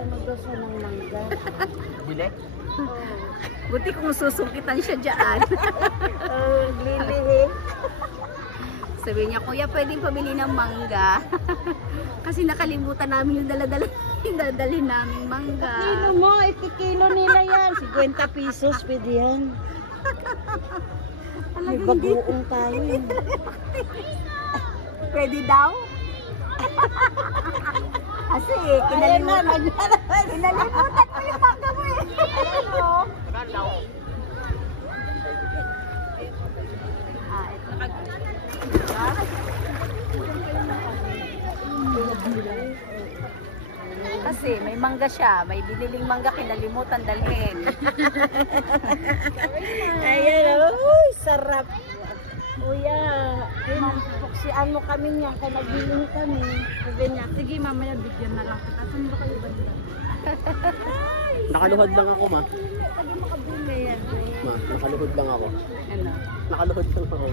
ano daw siya ng mangga. Bili? Buti kung susukitan siya dyan. Lilihi. Sabi niya, kuya, pwedeng pabili ng mangga. Kasi nakalimutan namin yung dadalhin namin mangga. Kilo mo, ikikilo nila yan. 50 pesos, pwede yan. May bagoong tayo eh. Pwede daw? Kasi kinalimutan mo yung mangga mo eh. Kalaw. Kasi may mangga siya, may biniling mangga, kinalimutan dalhin. Ayan, uy, sarap. Kuya, puksian mo kami niya, kaya nagiling kami. Sabi niya, sige mamaya bigyan na lang kita. Saan ba kayo banda? Nakaluhod lang ako, ma. Pag makabili yan. Ma, nakaluhod lang ako. Ano? Nakaluhod lang ako.